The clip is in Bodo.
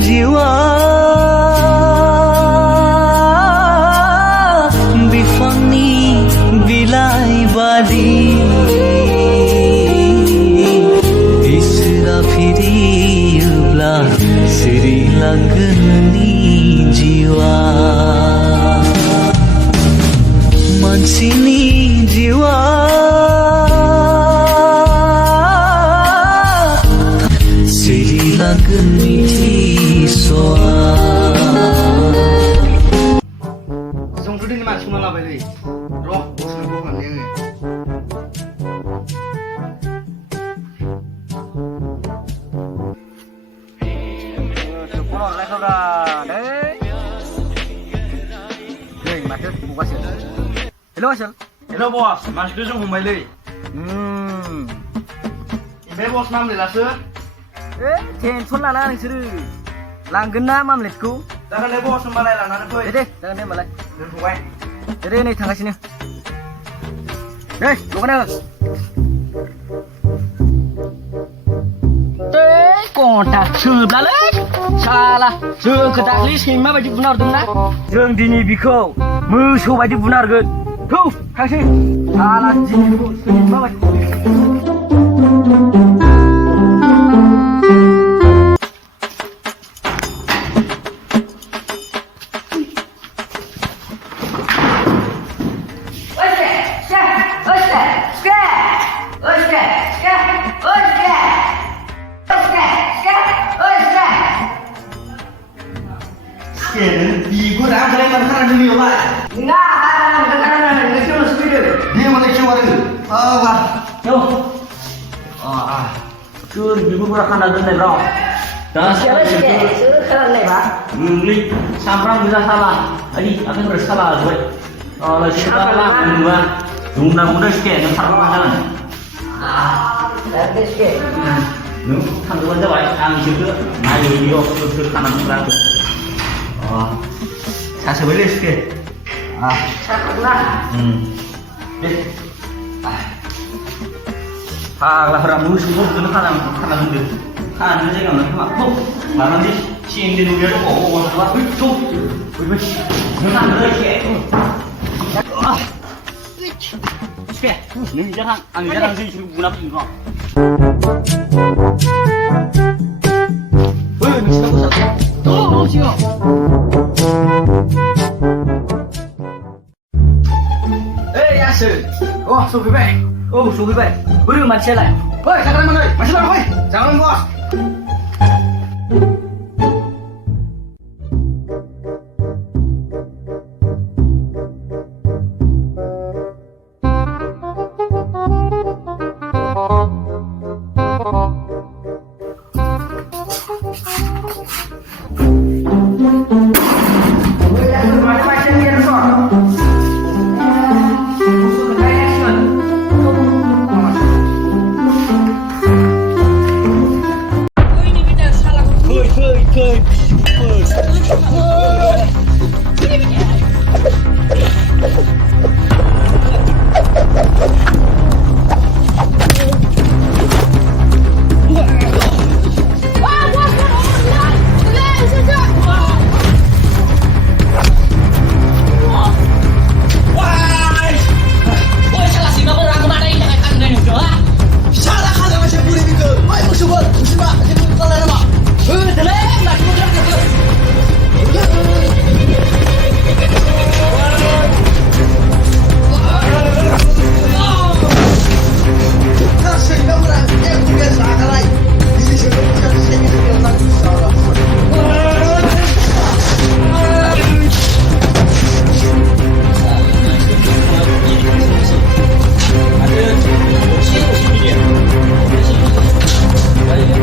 jiwa bifangni bilai badi isra firiyubla siri langgani jiwa mansini jiwa siri langgani soa Song tu ni macam mana beli? Roh, bosan bukan dia. Sepuluh lagi sudah, deh. Hey, macam buka sih. Hello, Asal. Hello, bos. Masih tu jom beli. Ini bos nam ni lah sir. Telepon lana ngisir. Langgeng na mamletku. Jangan deh bos malai lah nanti kau. Dede, jangan deh malai. Berbuat. Dede ni tangga sini. Deh, lu mana? Kontak sebelah leh. Salah. Jeng ketakli sima baju benar tu nak. Jeng dini biko. Musuh baju benar ke? Tuh, kasih. Salah dini biko. Sima baju. Sekarang di gua dah boleh makan dulu lah. Enggak cuma speed. Dia mana keluar tu? Wah. Yo. Cur ibu pura kan ada nih, bro. Dah siapa sih? Sekarang nih, Pak. Nguli sampram bisa salah. Adi, aku harus salah, boy. Kalau kita lah kedua, mudah-mudahan sih yang salah jalan. Nanti sih. Nu, kan dua jawab, kami juga. Mari dia ke kanan belakang. Saya sebeli sih. Salah. Lah ramu subuh tu kanan dulu. Kanan je kan nak mak. Kanan ni sini dia dulu oh wah itu. Wih. Jangan lagi. Sikit. Ni jangan sih suruh guna pun. Wih, ni siapa satu? Oh, siapa? Yasir. Oh, Sofi baik. Oh, Sofi baik. Beri macam lah. Hei, jangan mana? Masih mana? Hei, jangan bos.